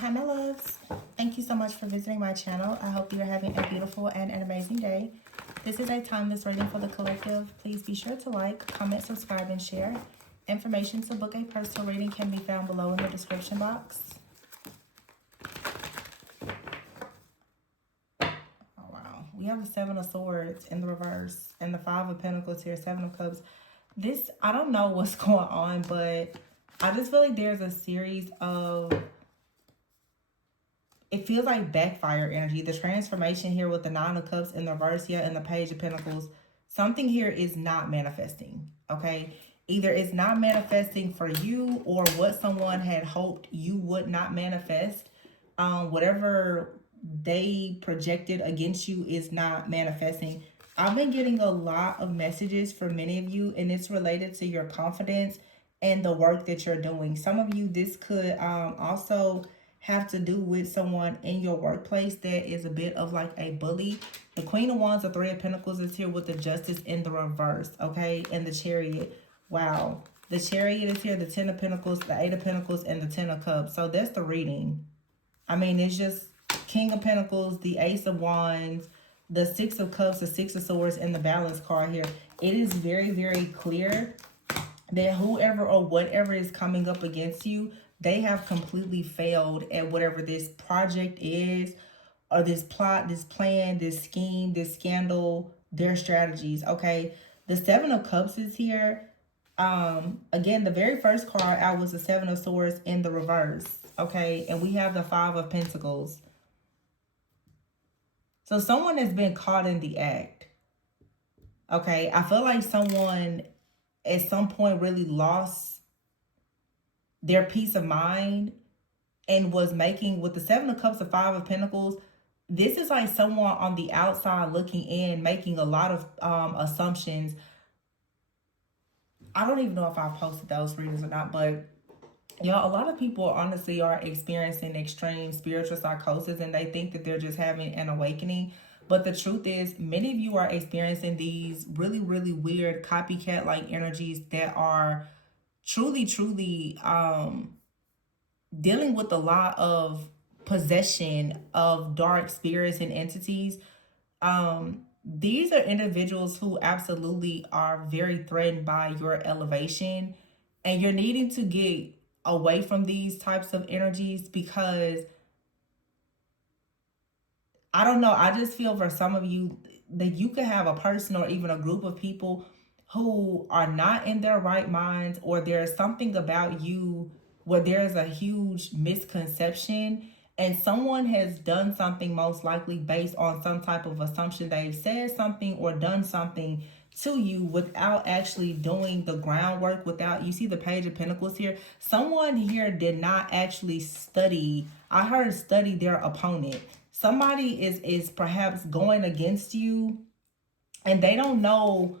Hi, my loves. Thank you so much for visiting my channel. I hope you're having a beautiful and an amazing day. This is a timeless reading for the collective. Please be sure to like, comment, subscribe, and share. Information to book a personal reading can be found below in the description box. Oh, wow. We have the Seven of Swords in the reverse and the Five of Pentacles here, Seven of Cups. This, I don't know what's going on, but I just feel like there's a series of, it feels like backfire energy. The transformation here with the Nine of Cups in the reverse, yeah, and the Page of Pentacles. Something here is not manifesting, okay? Either it's not manifesting for you or what someone had hoped you would not manifest. Whatever they projected against you is not manifesting. I've been getting a lot of messages from many of you, and it's related to your confidence and the work that you're doing. Some of you, this could also have to do with someone in your workplace that is a bit of like a bully. The Queen of Wands, the Three of Pentacles is here with the Justice in the reverse, okay? And the Chariot. Wow. The Chariot is here, the Ten of Pentacles, the Eight of Pentacles, and the Ten of Cups. So that's the reading. I mean, it's just King of Pentacles, the Ace of Wands, the Six of Cups, the Six of Swords, and the Balance card here. It is very, very clear that whoever or whatever is coming up against you, they have completely failed at whatever this project is, or this plot, this plan, this scheme, this scandal, their strategies, okay? The Seven of Cups is here. Again, the very first card out was the Seven of Swords in the reverse, okay? And we have the Five of Pentacles. So someone has been caught in the act, okay? I feel like someone at some point really lost their peace of mind and was making, with the Seven of Cups, the Five of Pentacles, this is like someone on the outside looking in, making a lot of assumptions. I don't even know if I've posted those readings or not, but y'all, a lot of people honestly are experiencing extreme spiritual psychosis and they think that they're just having an awakening. But the truth is, many of you are experiencing these really, really weird copycat-like energies that are truly, truly dealing with a lot of possession of dark spirits and entities. These are individuals who absolutely are very threatened by your elevation, and you're needing to get away from these types of energies because I don't know, I just feel for some of you that you could have a person or even a group of people who are not in their right minds, or there's something about you where there's a huge misconception and someone has done something, most likely based on some type of assumption. They've said something or done something to you without actually doing the groundwork. Without, you see the Page of Pentacles here, someone here did not actually study. I heard study their opponent. Somebody is perhaps going against you and they don't know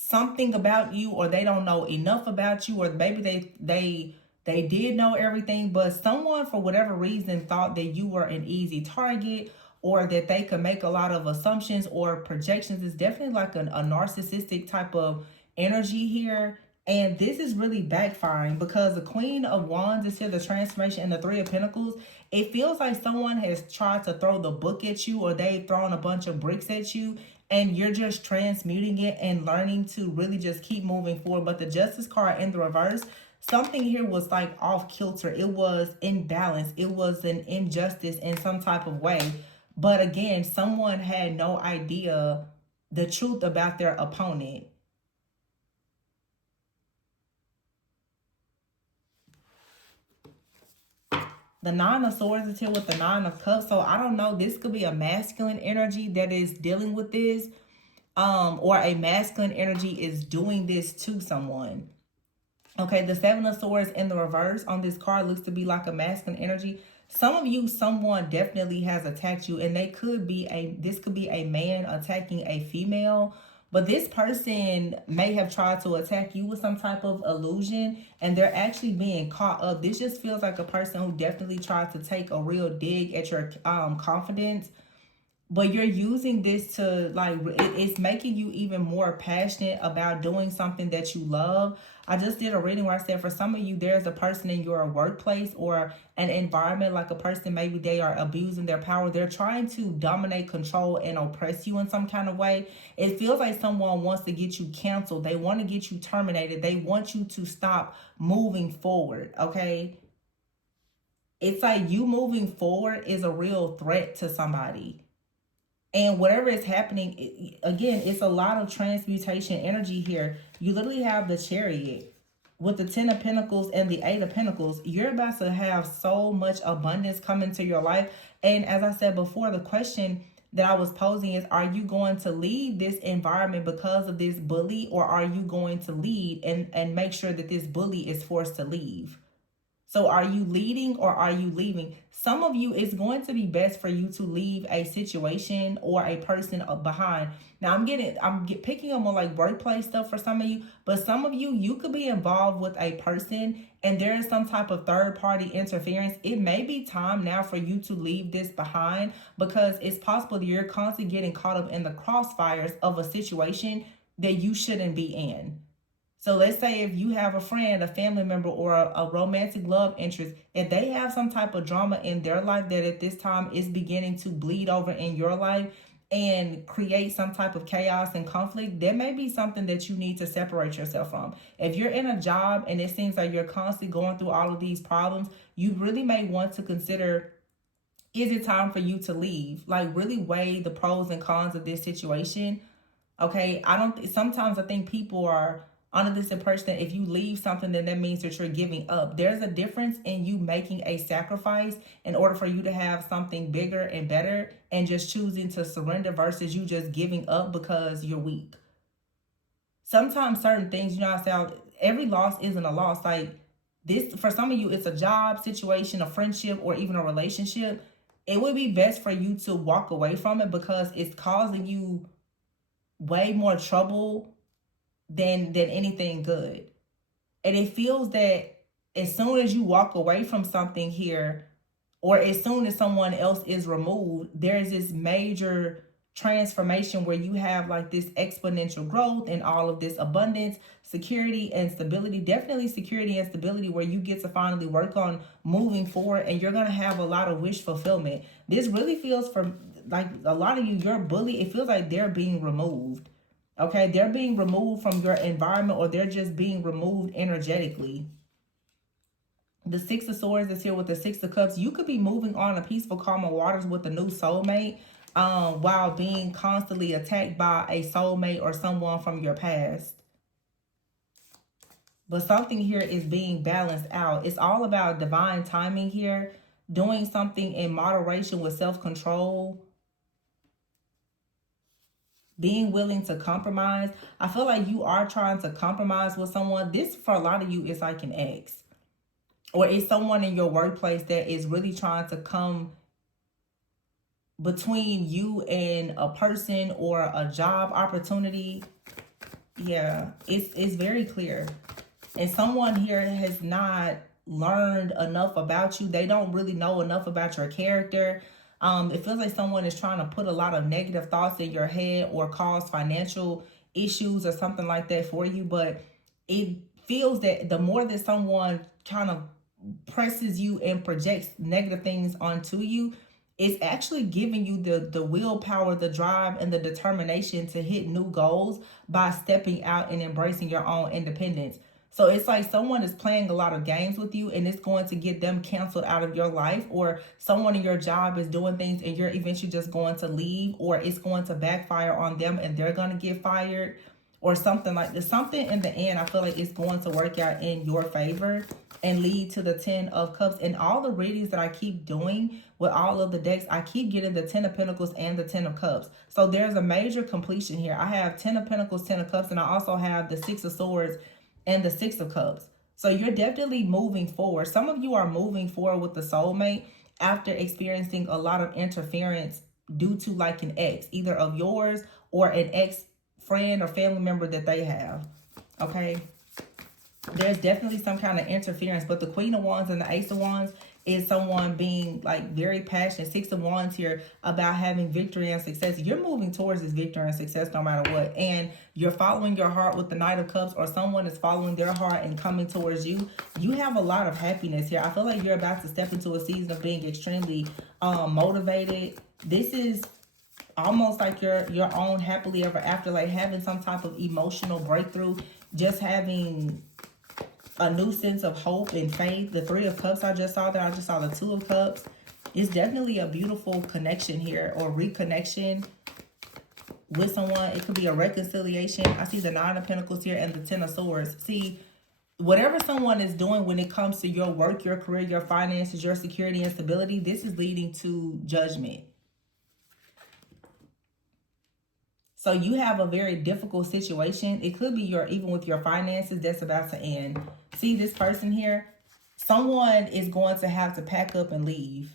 something about you, or they don't know enough about you, or maybe they did know everything, but someone for whatever reason thought that you were an easy target, or that they could make a lot of assumptions or projections. It's definitely like a narcissistic type of energy here. And this is really backfiring because the Queen of Wands is here, the transformation, and the Three of Pentacles. It feels like someone has tried to throw the book at you, or they've thrown a bunch of bricks at you, and you're just transmuting it and learning to really just keep moving forward. But the Justice card in the reverse, something here was like off kilter. It was imbalance. It was an injustice in some type of way. But again, someone had no idea the truth about their opponent. The Nine of Swords is here with the Nine of Cups. So I don't know, this could be a masculine energy that is dealing with this. Or a masculine energy is doing this to someone. Okay, the Seven of Swords in the reverse on this card looks to be like a masculine energy. Some of you, someone definitely has attacked you, and this could be a man attacking a female. But this person may have tried to attack you with some type of illusion, and they're actually being caught up. This just feels like a person who definitely tried to take a real dig at your confidence. but you're using this to like it's making you even more passionate about doing something that you love. I just did a reading where I said for some of you there's a person in your workplace or an environment, like a person, maybe they are abusing their power, they're trying to dominate, control, and oppress you in some kind of way. It feels like someone wants to get you canceled, they want to get you terminated, they want you to stop moving forward. Okay, it's like you moving forward is a real threat to somebody. And whatever is happening, again, it's a lot of transmutation energy here. You literally have the Chariot with the 10 of Pentacles and the 8 of Pentacles. You're about to have so much abundance come into your life. And as I said before, the question that I was posing is, are you going to leave this environment because of this bully, or are you going to lead and make sure that this bully is forced to leave? So are you leading or are you leaving? Some of you, it's going to be best for you to leave a situation or a person behind. Now I'm picking up on like workplace stuff for some of you, but some of you, you could be involved with a person and there is some type of third party interference. It may be time now for you to leave this behind, because it's possible that you're constantly getting caught up in the crossfires of a situation that you shouldn't be in. So let's say if you have a friend, a family member, or a romantic love interest, if they have some type of drama in their life that at this time is beginning to bleed over in your life and create some type of chaos and conflict, there may be something that you need to separate yourself from. If you're in a job and it seems like you're constantly going through all of these problems, you really may want to consider, is it time for you to leave? Like really weigh the pros and cons of this situation. Okay, sometimes I think people are under this impression that if you leave something, then that means that you're giving up. There's a difference in you making a sacrifice in order for you to have something bigger and better, and just choosing to surrender versus you just giving up because you're weak. Sometimes certain things, I say every loss isn't a loss. Like this, for some of you, it's a job situation, a friendship, or even a relationship. It would be best for you to walk away from it because it's causing you way more trouble than anything good. And it feels that as soon as you walk away from something here, or as soon as someone else is removed, there's this major transformation where you have like this exponential growth and all of this abundance, security, and stability. Definitely security and stability, where you get to finally work on moving forward, and you're going to have a lot of wish fulfillment. This really feels, for like a lot of you, your bully, it feels like they're being removed. Okay, they're being removed from your environment, or they're just being removed energetically. The Six of Swords is here with the Six of Cups. You could be moving on to peaceful, calmer waters with a new soulmate, while being constantly attacked by a soulmate or someone from your past. But something here is being balanced out. It's all about divine timing here, doing something in moderation with self-control, being willing to compromise. I feel like you are trying to compromise with someone. This, for a lot of you, is like an ex. Or it's someone in your workplace that is really trying to come between you and a person or a job opportunity. Yeah, it's very clear. And someone here has not learned enough about you. They don't really know enough about your character. It feels like someone is trying to put a lot of negative thoughts in your head or cause financial issues or something like that for you. But it feels that the more that someone kind of presses you and projects negative things onto you, it's actually giving you the willpower, the drive, and the determination to hit new goals by stepping out and embracing your own independence. So it's like someone is playing a lot of games with you, and it's going to get them canceled out of your life, or someone in your job is doing things and you're eventually just going to leave, or it's going to backfire on them and they're going to get fired, or something like this. Something in the end, I feel like it's going to work out in your favor and lead to the 10 of Cups. And all the readings that I keep doing with all of the decks, I keep getting the 10 of Pentacles and the 10 of Cups. So there's a major completion here. I have 10 of Pentacles, 10 of Cups, and I also have the 6 of Swords and the 6 of Cups. So you're definitely moving forward. Some of you are moving forward with the soulmate after experiencing a lot of interference due to like an ex, either of yours or an ex friend or family member that they have. Okay, there's definitely some kind of interference, but the Queen of Wands and the Ace of Wands is someone being like very passionate. 6 of Wands here about having victory and success. You're moving towards this victory and success no matter what. And you're following your heart with the Knight of Cups, or someone is following their heart and coming towards you. You have a lot of happiness here. I feel like you're about to step into a season of being extremely motivated. This is almost like your own happily ever after, like having some type of emotional breakthrough, just having a new sense of hope and faith. The 3 of Cups I just saw there. I just saw the 2 of Cups. It's definitely a beautiful connection here, or reconnection with someone. It could be a reconciliation. I see the 9 of Pentacles here and the 10 of Swords. See, whatever someone is doing when it comes to your work, your career, your finances, your security and stability, this is leading to judgment. So you have a very difficult situation. It could be even with your finances that's about to end. See this person here? Someone is going to have to pack up and leave.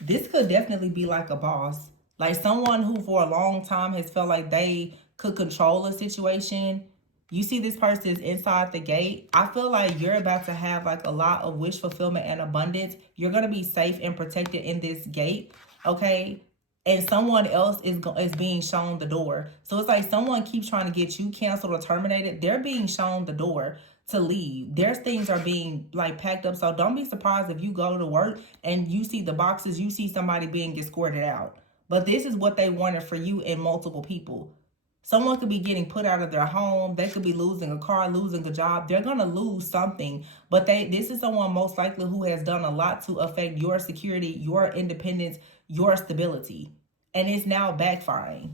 This could definitely be like a boss. Like someone who for a long time has felt like they could control a situation. You see this person is inside the gate. I feel like you're about to have like a lot of wish fulfillment and abundance. You're going to be safe and protected in this gate. Okay, and someone else is being shown the door. So it's like someone keeps trying to get you canceled or terminated. They're being shown the door to leave. Their things are being like packed up. So don't be surprised if you go to work and you see the boxes, you see somebody being escorted out. But this is what they wanted for you and multiple people. Someone could be getting put out of their home. They could be losing a car, losing a job. They're going to lose something. But this is someone most likely who has done a lot to affect your security, your independence, your stability. And it's now backfiring.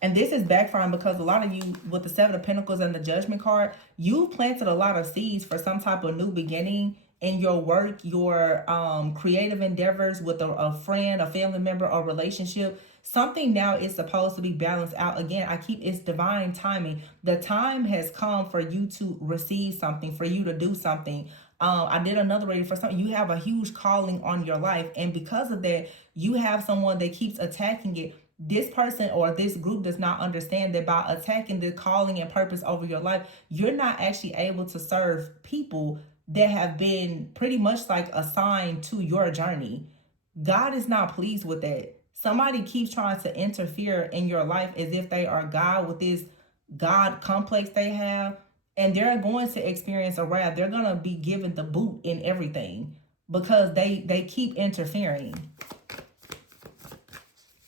And this is backfiring because a lot of you, with the 7 of Pentacles and the Judgment card, you've planted a lot of seeds for some type of new beginning in your work, your creative endeavors with a friend, a family member, or relationship. Something now is supposed to be balanced out. Again, it's divine timing. The time has come for you to receive something, for you to do something. I did another reading for something. You have a huge calling on your life. And because of that, you have someone that keeps attacking it. This person or this group does not understand that by attacking the calling and purpose over your life, you're not actually able to serve people that have been pretty much like assigned to your journey. God is not pleased with that. Somebody keeps trying to interfere in your life as if they are God, with this God complex they have. And they're going to experience a wrath. They're going to be given the boot in everything because they keep interfering.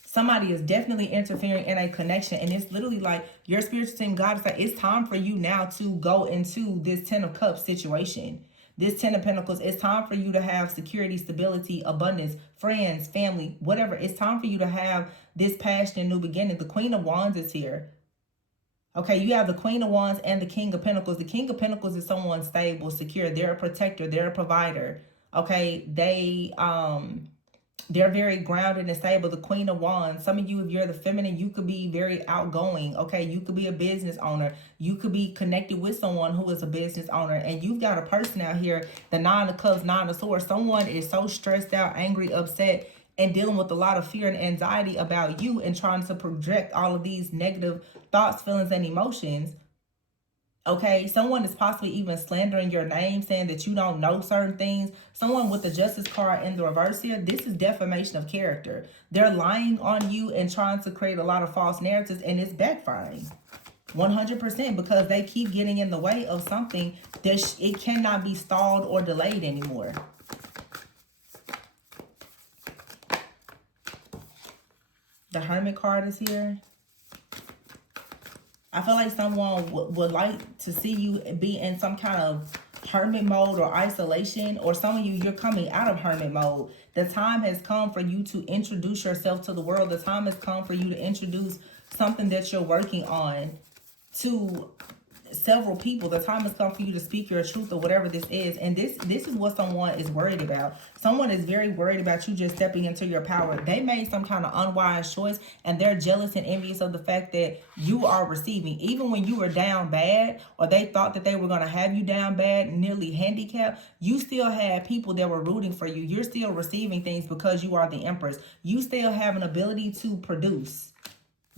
Somebody is definitely interfering in a connection. And it's literally like your spiritual team, God is like, it's time for you now to go into this 10 of Cups situation. This 10 of Pentacles, it's time for you to have security, stability, abundance, friends, family, whatever. It's time for you to have this passion and new beginning. The Queen of Wands is here. Okay, you have the Queen of Wands and the King of Pentacles. The King of Pentacles is someone stable, secure. They're a protector. They're a provider. Okay, they're very grounded and stable. The Queen of Wands, some of you, if you're the feminine, you could be very outgoing. Okay, you could be a business owner. You could be connected with someone who is a business owner. And you've got a person out here, the 9 of Cups, 9 of Swords. Someone is so stressed out, angry, upset, and dealing with a lot of fear and anxiety about you and trying to project all of these negative thoughts, feelings, and emotions. Okay, someone is possibly even slandering your name, saying that you don't know certain things. Someone with the Justice card in the reverse here, this is defamation of character. They're lying on you and trying to create a lot of false narratives, and it's backfiring 100% because they keep getting in the way of something that it cannot be stalled or delayed anymore. The Hermit card is here. I feel like someone would like to see you be in some kind of hermit mode or isolation, or some of you, you're coming out of hermit mode. The time has come for you to introduce yourself to the world. The time has come for you to introduce something that you're working on to several people. The time has come for you to speak your truth or whatever this is. And this is what someone is worried about. Someone is very worried about you just stepping into your power. They made some kind of unwise choice and they're jealous and envious of the fact that you are receiving. Even when you were down bad, or they thought that they were going to have you down bad, nearly handicapped, you still had people that were rooting for you. You're still receiving things because you are the Empress. You still have an ability to produce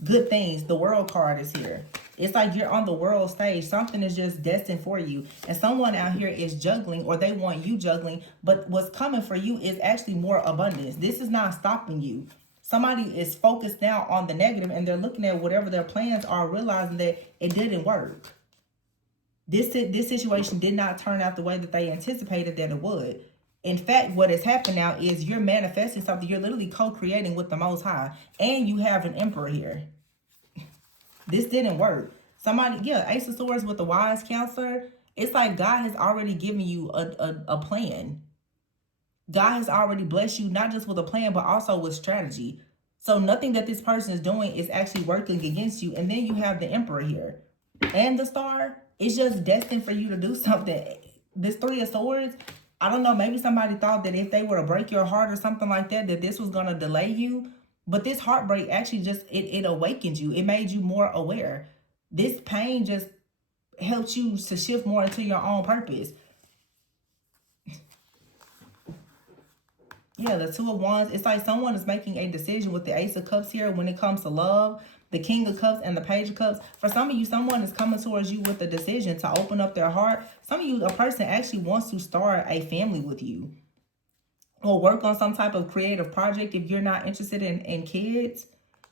good things. The World card is here. It's like you're on the world stage. Something is just destined for you. And someone out here is juggling, or they want you juggling. But what's coming for you is actually more abundance. This is not stopping you. Somebody is focused now on the negative, and they're looking at whatever their plans are, realizing that it didn't work. This situation did not turn out the way that they anticipated that it would. In fact, what has happened now is you're manifesting something. You're literally co-creating with the Most High. And you have an emperor here. This didn't work. Somebody, yeah, Ace of Swords with the wise counselor. It's like God has already given you a plan. God has already blessed you, not just with a plan, but also with strategy. So nothing that this person is doing is actually working against you. And then you have the emperor here. And the star. It's just destined for you to do something. This Three of Swords, I don't know, maybe somebody thought that if they were to break your heart or something like that, that this was going to delay you. But this heartbreak actually just, it awakened you. It made you more aware. This pain just helped you to shift more into your own purpose. Yeah, the Two of Wands, it's like someone is making a decision with the Ace of Cups here when it comes to love. The King of Cups and the Page of Cups. For some of you, someone is coming towards you with a decision to open up their heart. Some of you, a person actually wants to start a family with you. Or work on some type of creative project if you're not interested in kids.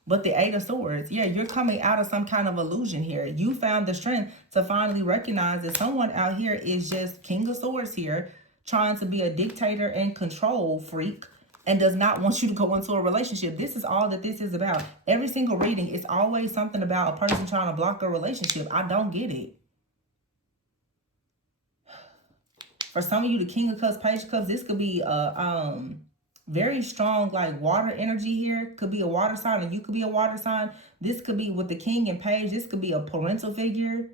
But the Eight of Swords, yeah, you're coming out of some kind of illusion here. You found the strength to finally recognize that someone out here is just King of Swords here, trying to be a dictator and control freak, and does not want you to go into a relationship. This is all that this is about. Every single reading, it's always something about a person trying to block a relationship. I don't get it. For some of you, the King of Cups, Page of Cups, this could be a very strong like water energy here. Could be a water sign, and you could be a water sign. This could be with the King and Page. This could be a parental figure.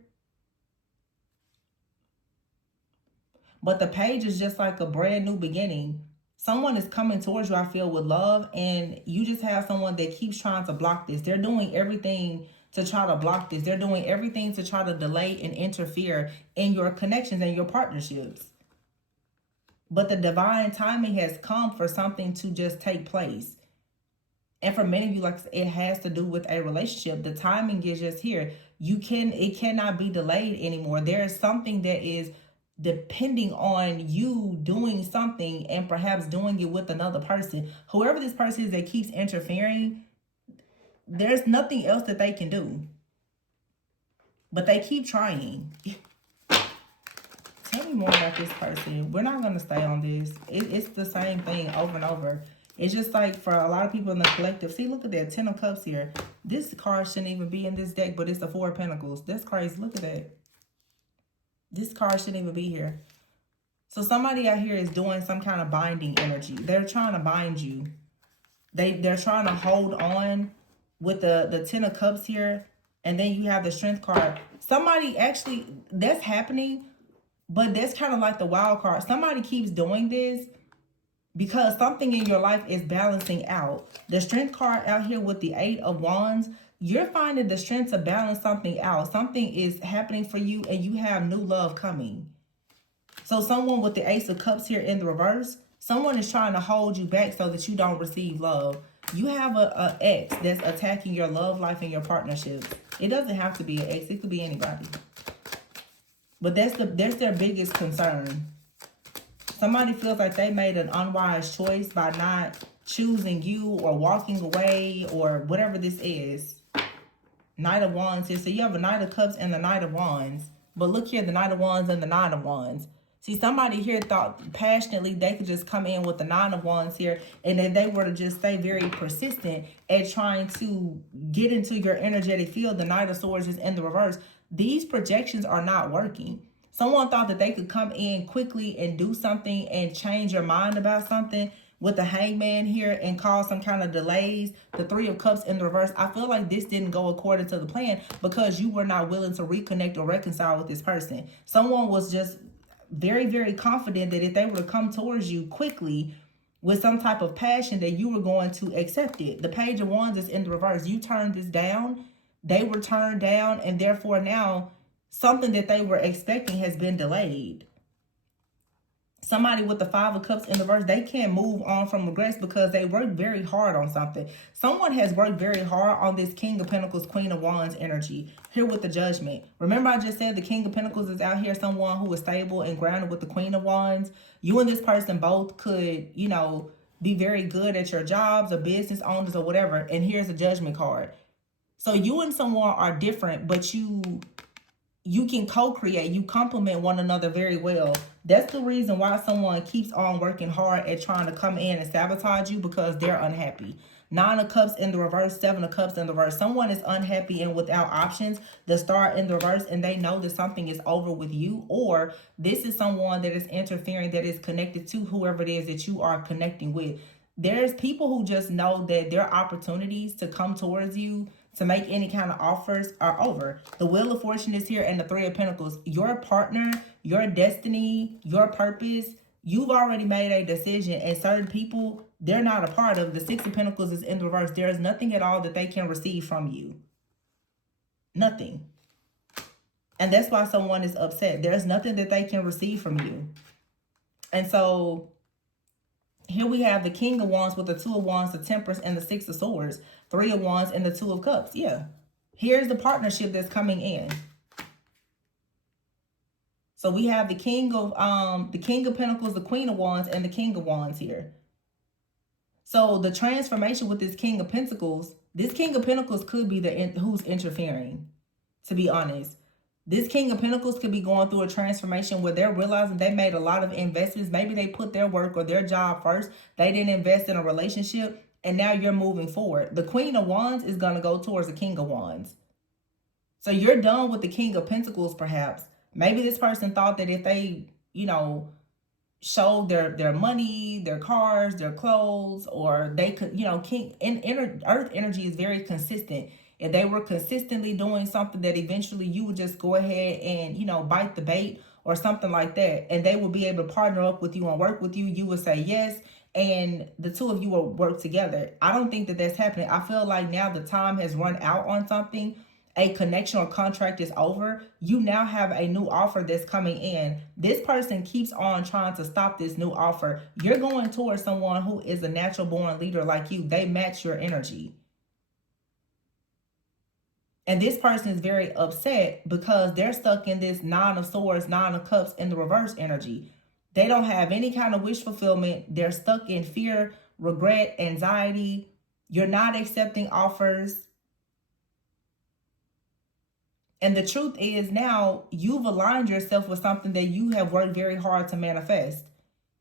But the Page is just like a brand new beginning. Someone is coming towards you, I feel, with love, and you just have someone that keeps trying to block this. They're doing everything to try to block this. They're doing everything to try to delay and interfere in your connections and your partnerships. But the divine timing has come for something to just take place. And for many of you, like it has to do with a relationship. The timing is just here. It cannot be delayed anymore. There is something that is depending on you doing something and perhaps doing it with another person. Whoever this person is that keeps interfering, there's nothing else that they can do. But they keep trying. Tell me more about this person. We're not going to stay on this. It's the same thing over and over. It's just like for a lot of people in the collective. See, look at that. 10 of Cups here. This card shouldn't even be in this deck, but it's the Four of Pentacles. That's crazy. Look at that. This card shouldn't even be here. So somebody out here is doing some kind of binding energy. They're trying to bind you. They're trying to hold on with the 10 of Cups here. And then you have the Strength card. Somebody actually, that's happening. But that's kind of like the wild card. Somebody keeps doing this because something in your life is balancing out. The Strength card out here with the 8 of Wands, you're finding the strength to balance something out. Something is happening for you and you have new love coming. So someone with the Ace of Cups here in the reverse, someone is trying to hold you back so that you don't receive love. You have a ex that's attacking your love life and your partnerships. It doesn't have to be an ex. It could be anybody. But that's their biggest concern. Somebody feels like they made an unwise choice by not choosing you or walking away or whatever this is. Knight of Wands here. So you have a Knight of Cups and the Knight of Wands. But look here, the Knight of Wands and the Nine of Wands. See, somebody here thought passionately they could just come in with the Nine of Wands here, and that they were to just stay very persistent at trying to get into your energetic field. The Knight of Swords is in the reverse. These projections are not working. Someone thought that they could come in quickly and do something and change your mind about something with the Hangman here and cause some kind of delays. The Three of Cups in the reverse. I feel like this didn't go according to the plan because you were not willing to reconnect or reconcile with this person. Someone was just very, very confident that if they were to come towards you quickly with some type of passion, that you were going to accept it. The Page of Wands is in the reverse. You turned this down. They were turned down, and therefore now something that they were expecting has been delayed. Somebody with the Five of Cups in the reverse, they can't move on from regrets because they worked very hard on something. Someone has worked very hard on this King of Pentacles, Queen of Wands energy. Here with the Judgment. Remember I just said the King of Pentacles is out here, someone who is stable and grounded with the Queen of Wands. You and this person both could, you know, be very good at your jobs or business owners or whatever. And here's a Judgment card. So you and someone are different, but you can co-create, you complement one another very well. That's the reason why someone keeps on working hard at trying to come in and sabotage you, because they're unhappy. Nine of Cups in the reverse, Seven of Cups in the reverse. Someone is unhappy and without options. The Star in the reverse, and they know that something is over with you, or this is someone that is interfering, that is connected to whoever it is that you are connecting with. There's people who just know that their opportunities to come towards you, to make any kind of offers, are over. The Wheel of Fortune is here and the Three of Pentacles. Your partner, your destiny, your purpose, you've already made a decision, and certain people, they're not a part of. The Six of Pentacles is in the reverse. There is nothing at all that they can receive from you. Nothing. And that's why someone is upset. There's nothing that they can receive from you. And so here we have the King of Wands with the Two of Wands, the Temperance, and the Six of Swords. Three of Wands and the Two of Cups. Yeah. Here's the partnership that's coming in. So we have the King of Pentacles, the Queen of Wands, and the King of Wands here. So the transformation with this King of Pentacles, this King of Pentacles could be who's interfering, to be honest. This King of Pentacles could be going through a transformation where they're realizing they made a lot of investments. Maybe they put their work or their job first. They didn't invest in a relationship, and now you're moving forward. The Queen of Wands is going to go towards the King of Wands. So you're done with the King of Pentacles, perhaps. Maybe this person thought that if they, you know, showed their money, their cars, their clothes, or they could, you know, Earth energy is very consistent. If they were consistently doing something, that eventually you would just go ahead and, you know, bite the bait or something like that. And they would be able to partner up with you and work with you. You would say yes. And the two of you will work together. I don't think that that's happening. I feel like now the time has run out on something. A connection or contract is over. You now have a new offer that's coming in. This person keeps on trying to stop this new offer. You're going towards someone who is a natural born leader like you. They match your energy. And this person is very upset because they're stuck in this Nine of Swords, Nine of Cups in the reverse energy. They don't have any kind of wish fulfillment. They're stuck in fear, regret, anxiety. You're not accepting offers. And the truth is now you've aligned yourself with something that you have worked very hard to manifest,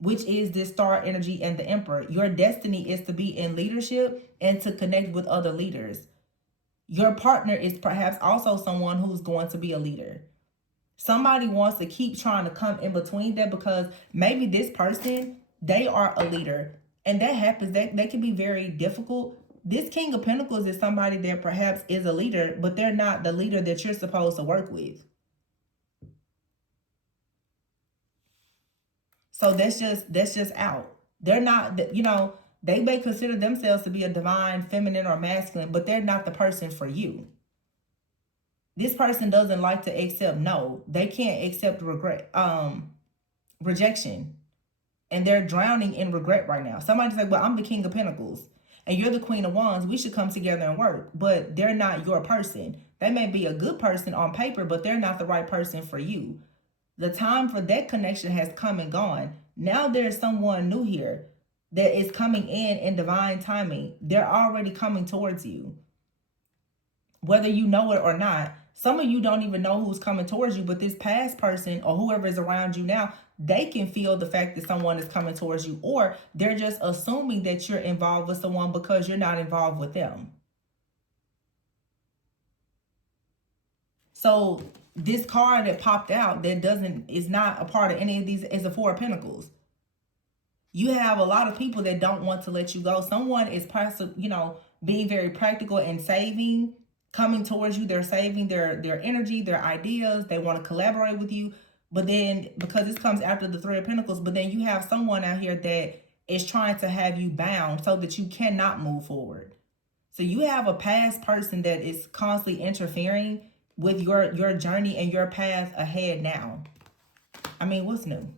which is this Star energy and the Emperor. Your destiny is to be in leadership and to connect with other leaders. Your partner is perhaps also someone who's going to be a leader. Somebody wants to keep trying to come in between that, because maybe this person, they are a leader. And that happens. That can be very difficult. This King of Pentacles is somebody that perhaps is a leader, but they're not the leader that you're supposed to work with. So that's just out. They're not, you know, they may consider themselves to be a divine, feminine, or masculine, but they're not the person for you. This person doesn't like to accept no. They can't accept rejection. And they're drowning in regret right now. Somebody's like, well, I'm the King of Pentacles and you're the Queen of Wands. We should come together and work. But they're not your person. They may be a good person on paper, but they're not the right person for you. The time for that connection has come and gone. Now there's someone new here that is coming in divine timing. They're already coming towards you. Whether you know it or not, some of you don't even know who's coming towards you, but this past person or whoever is around you now, they can feel the fact that someone is coming towards you, or they're just assuming that you're involved with someone because you're not involved with them. So this card that popped out that is not a part of any of these is the Four of Pentacles. You have a lot of people that don't want to let you go. Someone is, you know, being very practical and saving, coming towards you. They're saving their energy, their ideas. They want to collaborate with you. But then, because this comes after the Three of Pentacles, but then you have someone out here that is trying to have you bound so that you cannot move forward. So you have a past person that is constantly interfering with your journey and your path ahead now. I mean, what's new?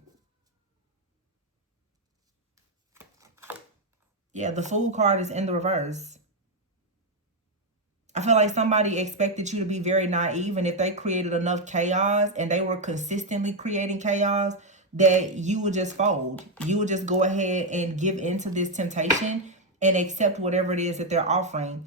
Yeah, the Fool card is in the reverse. I feel like somebody expected you to be very naive, and if they created enough chaos and they were consistently creating chaos, that you would just fold. You would just go ahead and give into this temptation and accept whatever it is that they're offering.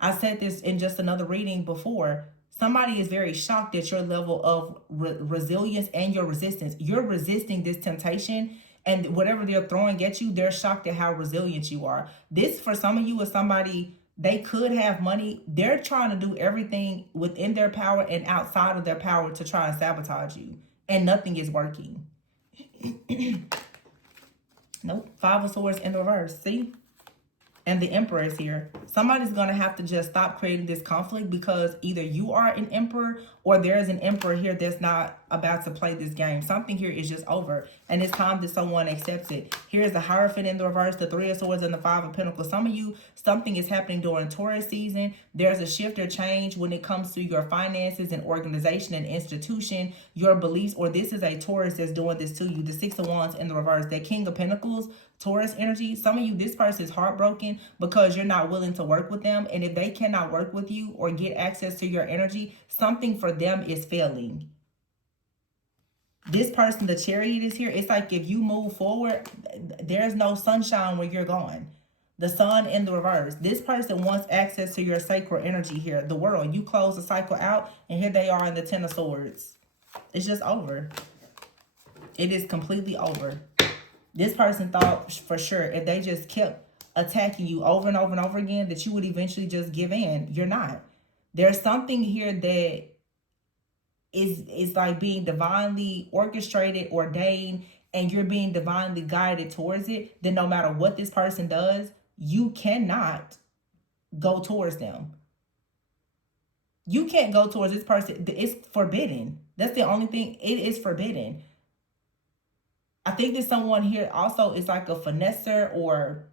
I said this in just another reading before. Somebody is very shocked at your level of resilience and your resistance. You're resisting this temptation, and whatever they're throwing at you, they're shocked at how resilient you are. This, for some of you, is somebody, they could have money. They're trying to do everything within their power and outside of their power to try and sabotage you, and nothing is working. Nope. Five of Swords in the reverse. See? And the Emperor is here. Somebody's going to have to just stop creating this conflict, because either you are an emperor or there's an emperor here that's not about to play this game. Something here is just over, and it's time that someone accepts it. Here's the Hierophant in the reverse, the Three of Swords, and the Five of Pentacles. Some of you, something is happening during Taurus season. There's a shift or change when it comes to your finances and organization and institution, your beliefs, or this is a Taurus that's doing this to you. The Six of Wands in the reverse, that King of Pentacles, Taurus energy. Some of you, this person is heartbroken because you're not willing to work with them. And if they cannot work with you or get access to your energy, something for them is failing. This person, the Chariot, is here. It's like if you move forward, there's no sunshine where you're going. The Sun in the reverse. This person wants access to your sacral energy here. The World. You close the cycle out, and here they are in the Ten of Swords. It's just over. It is completely over. This person thought for sure if they just kept attacking you over and over and over again, that you would eventually just give in. You're not. There's something here that is like being divinely orchestrated, ordained, and you're being divinely guided towards it. Then no matter what this person does, you cannot go towards them. You can't go towards this person. It's forbidden. That's the only thing. It is forbidden. I think that someone here also is like a finesser or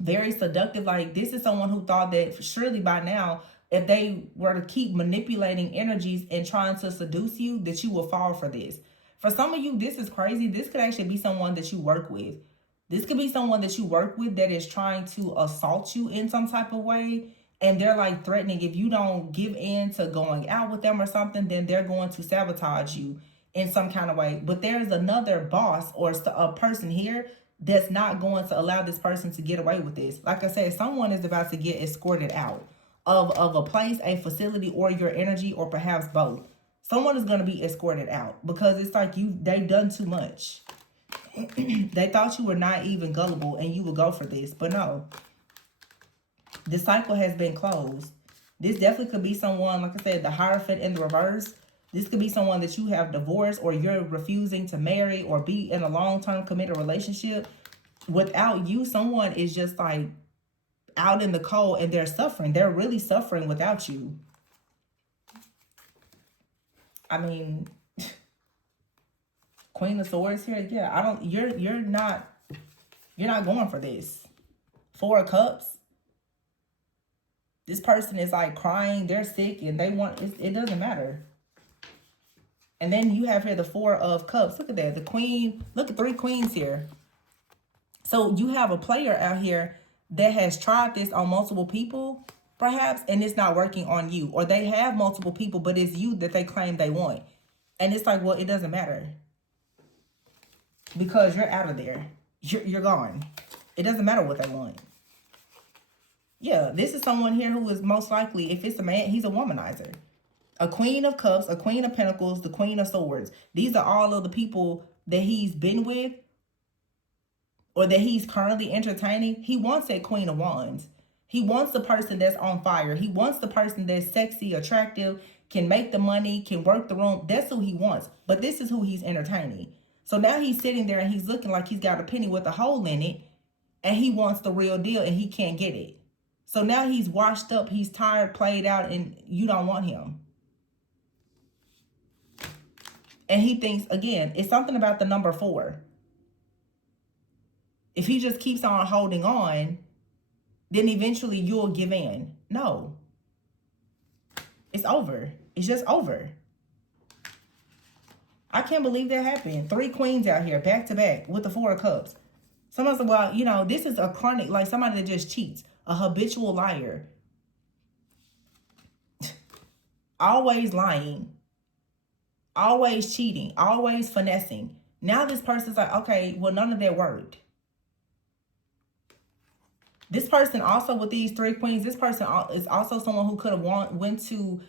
very seductive. Like this is someone who thought that surely by now, if they were to keep manipulating energies and trying to seduce you, that you will fall for this. For some of you, this is crazy. This could actually be someone that you work with. This could be someone that you work with that is trying to assault you in some type of way. And they're like threatening, if you don't give in to going out with them or something, then they're going to sabotage you in some kind of way. But there's another boss or a person here that's not going to allow this person to get away with this. Like I said, someone is about to get escorted out of a place, a facility, or your energy, or perhaps both. Someone is going to be escorted out because it's like they've done too much. They thought you were naive and gullible and you would go for this, but no. The cycle has been closed. This definitely could be someone, like I said, the Hierophant in the reverse. This could be someone that you have divorced or you're refusing to marry or be in a long-term committed relationship. Without you, someone is just like out in the cold and they're suffering. They're really suffering without you. I mean, Queen of Swords here. Yeah, you're not going for this. Four of Cups. This person is like crying. They're sick and they want, it doesn't matter. And then you have here the Four of Cups. Look at that. The Queen. Look at 3 queens here. So you have a player out here that has tried this on multiple people, perhaps, and it's not working on you. Or they have multiple people, but it's you that they claim they want. And it's like, well, it doesn't matter. Because you're out of there. You're gone. It doesn't matter what they want. Yeah, this is someone here who is most likely, if it's a man, he's a womanizer. A Queen of Cups, a Queen of Pentacles, the Queen of Swords. These are all of the people that he's been with or that he's currently entertaining. He wants a Queen of Wands. He wants the person that's on fire. He wants the person that's sexy, attractive, can make the money, can work the room. That's who he wants. But this is who he's entertaining. So now he's sitting there and he's looking like he's got a penny with a hole in it. And he wants the real deal and he can't get it. So now he's washed up, he's tired, played out, and you don't want him. And he thinks, again, it's something about the number 4. If he just keeps on holding on, then eventually you'll give in. No. It's over. It's just over. I can't believe that happened. 3 queens out here, back to back, with the 4 of Cups. Someone said, well, you know, this is a chronic, like somebody that just cheats, a habitual liar, always lying, always cheating, always finessing. Now this person's like, okay, well, none of that worked. This person also with these three queens, this person is also someone who could have went to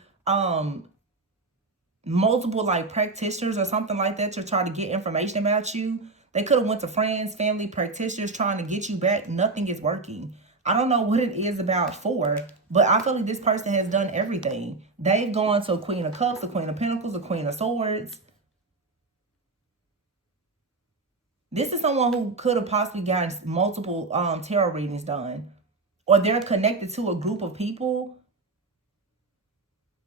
multiple like practitioners or something like that to try to get information about you. They could have went to friends, family, practitioners trying to get you back. Nothing is working. I don't know what it is about for, but I feel like this person has done everything. They've gone to a Queen of Cups, a Queen of Pentacles, a Queen of Swords. This is someone who could have possibly gotten multiple tarot readings done. Or they're connected to a group of people.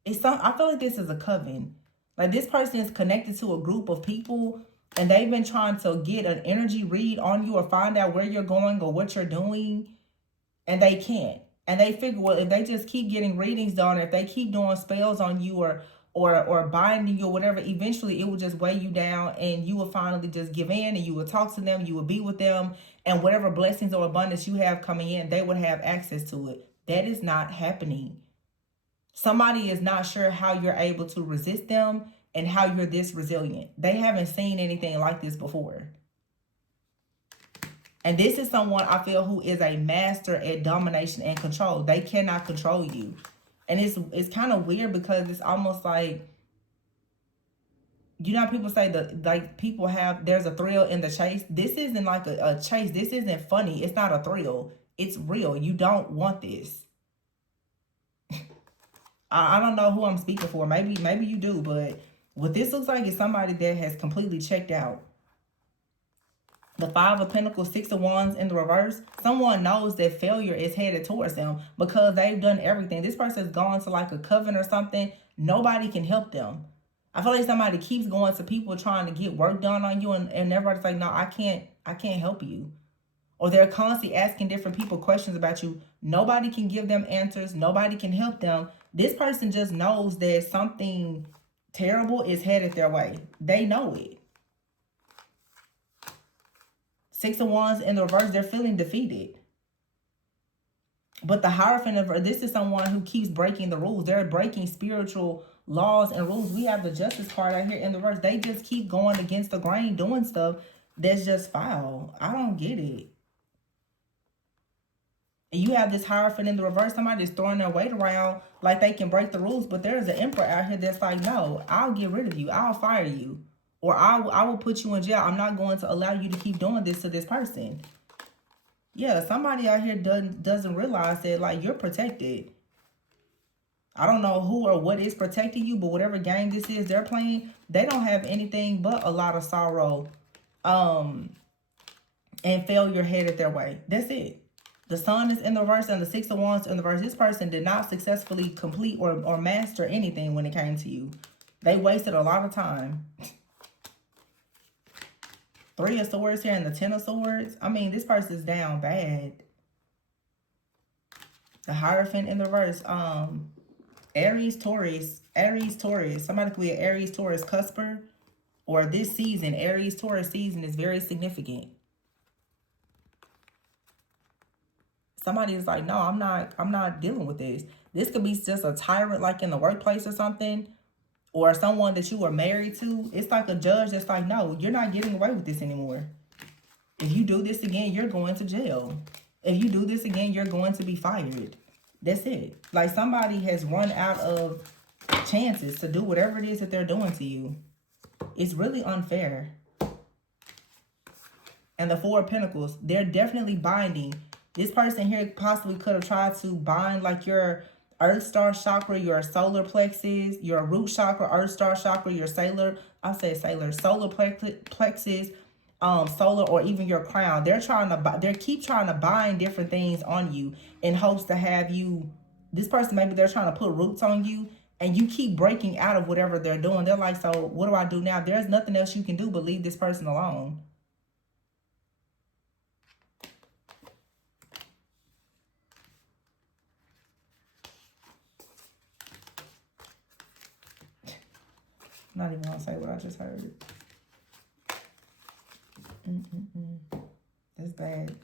I feel like this is a coven. Like this person is connected to a group of people and they've been trying to get an energy read on you or find out where you're going or what you're doing. And they can't. And they figure, well, if they just keep getting readings done, or if they keep doing spells on you or binding you or whatever, eventually it will just weigh you down and you will finally just give in and you will talk to them, you will be with them, and whatever blessings or abundance you have coming in, they would have access to it. That is not happening. Somebody is not sure how you're able to resist them and how you're this resilient. They haven't seen anything like this before. And this is someone I feel who is a master at domination and control. They cannot control you. And it's kind of weird because it's almost like, you know, people say that like people have, there's a thrill in the chase. This isn't like a chase. This isn't funny. It's not a thrill. It's real. You don't want this. I don't know who I'm speaking for. Maybe you do, but what this looks like is somebody that has completely checked out. The Five of Pentacles, Six of Wands in the reverse. Someone knows that failure is headed towards them because they've done everything. This person's gone to like a coven or something. Nobody can help them. I feel like somebody keeps going to people trying to get work done on you and everybody's like, no, I can't help you. Or they're constantly asking different people questions about you. Nobody can give them answers. Nobody can help them. This person just knows that something terrible is headed their way. They know it. Six of Wands in the reverse, they're feeling defeated. But the Hierophant, this is someone who keeps breaking the rules. They're breaking spiritual laws and rules. We have the Justice card out here in the reverse. They just keep going against the grain, doing stuff that's just foul. I don't get it. And you have this Hierophant in the reverse. Somebody's throwing their weight around like they can break the rules. But there's an Emperor out here that's like, no, I'll get rid of you. I'll fire you. Or I will put you in jail. I'm not going to allow you to keep doing this to this person. Yeah, somebody out here doesn't realize that, like, you're protected. I don't know who or what is protecting you, but whatever game this is they're playing, they don't have anything but a lot of sorrow and failure headed their way. That's it. The Sun is in the reverse and the Six of Wands in the reverse. This person did not successfully complete or master anything when it came to you. They wasted a lot of time. Three of Swords here and the Ten of Swords. I mean, this person's down bad. The Hierophant in the reverse. Aries, Taurus. Somebody could be an Aries, Taurus cusper. Or this season, Aries, Taurus season is very significant. Somebody is like, no, I'm not dealing with this. This could be just a tyrant like in the workplace or something. Or someone that you were married to. It's like a judge that's like, no, you're not getting away with this anymore. If you do this again, you're going to jail. If you do this again, you're going to be fired. That's it. Like somebody has run out of chances to do whatever it is that they're doing to you. It's really unfair. And the Four of Pentacles, they're definitely binding. This person here possibly could have tried to bind like your Earth Star Chakra, your solar plexus, your root chakra, Earth Star Chakra, your solar plexus, solar, or even your crown. They keep trying to bind different things on you in hopes to have you, this person, maybe they're trying to put roots on you and you keep breaking out of whatever they're doing. They're like, so what do I do now? There's nothing else you can do but leave this person alone. Not even gonna say what I just heard. That's bad.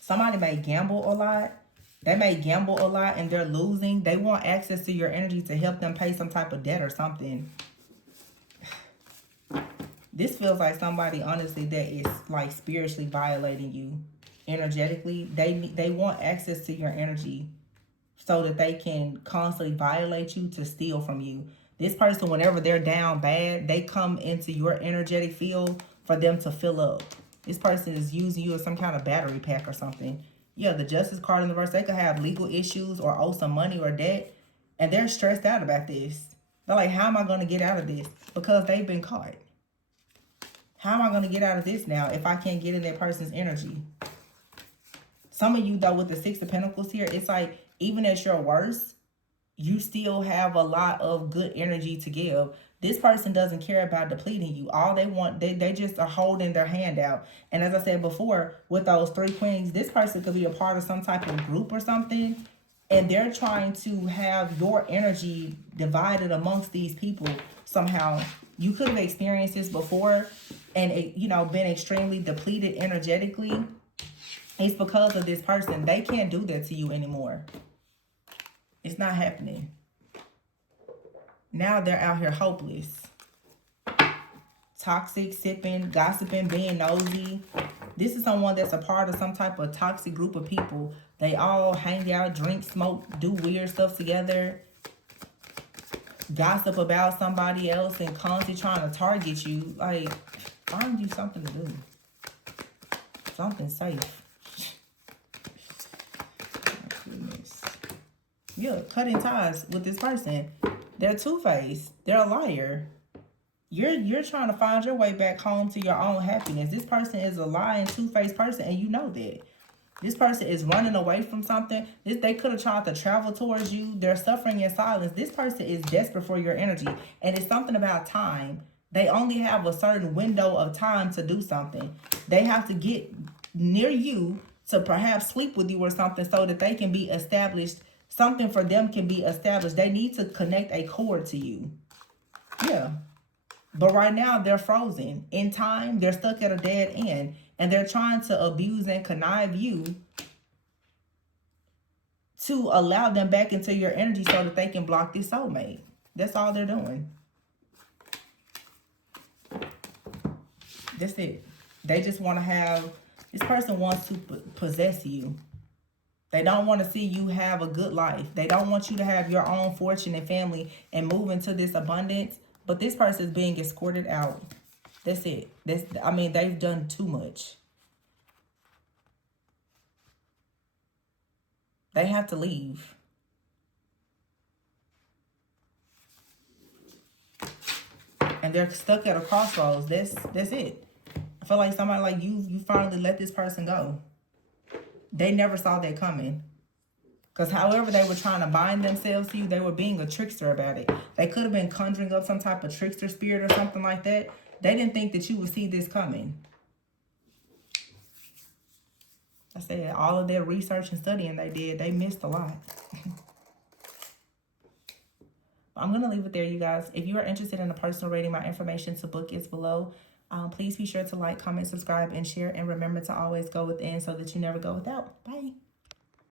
Somebody may gamble a lot. They may gamble a lot and they're losing. They want access to your energy to help them pay some type of debt or something. This feels like somebody, honestly, that is like spiritually violating you energetically. They want access to your energy so that they can constantly violate you to steal from you. This person, whenever they're down bad, they come into your energetic field for them to fill up. This person is using you as some kind of battery pack or something. Yeah, the Justice card in the verse, they could have legal issues or owe some money or debt, and they're stressed out about this. They're like, how am I going to get out of this? Because they've been caught. How am I going to get out of this now if I can't get in that person's energy? Some of you, though, with the Six of Pentacles here, it's like, even at your worst, you still have a lot of good energy to give. This person doesn't care about depleting you. All they want, they just are holding their hand out. And as I said before, with those 3 queens, this person could be a part of some type of group or something. And they're trying to have your energy divided amongst these people somehow. You could have experienced this before and, you know, been extremely depleted energetically. It's because of this person. They can't do that to you anymore. It's not happening. Now they're out here hopeless. Toxic, sipping, gossiping, being nosy. This is someone that's a part of some type of toxic group of people. They all hang out, drink, smoke, do weird stuff together. Gossip about somebody else and constantly trying to target you. Like, find you something to do. Something safe. Yeah, cutting ties with this person. They're two-faced. They're a liar. You're trying to find your way back home to your own happiness. This person is a lying, two-faced person, and you know that. This person is running away from something. They could have tried to travel towards you. They're suffering in silence. This person is desperate for your energy, and it's something about time. They only have a certain window of time to do something. They have to get near you to perhaps sleep with you or something so that they can be established. Something for them can be established. They need to connect a cord to you. Yeah. But right now, they're frozen. In time, they're stuck at a dead end. And they're trying to abuse and connive you to allow them back into your energy so that they can block this soulmate. That's all they're doing. That's it. They just want to have... This person wants to possess you. They don't want to see you have a good life. They don't want you to have your own fortune and family and move into this abundance. But this person is being escorted out. That's it. I mean, they've done too much. They have to leave. And they're stuck at a crossroads. That's it. I feel like somebody like you finally let this person go. They never saw that coming. Because however they were trying to bind themselves to you, they were being a trickster about it. They could have been conjuring up some type of trickster spirit or something like that. They didn't think that you would see this coming. I said all of their research and studying they did, they missed a lot. I'm going to leave it there, you guys. If you are interested in a personal reading, my information to book is below. Please be sure to like, comment, subscribe, and share. And remember to always go within so that you never go without. Bye.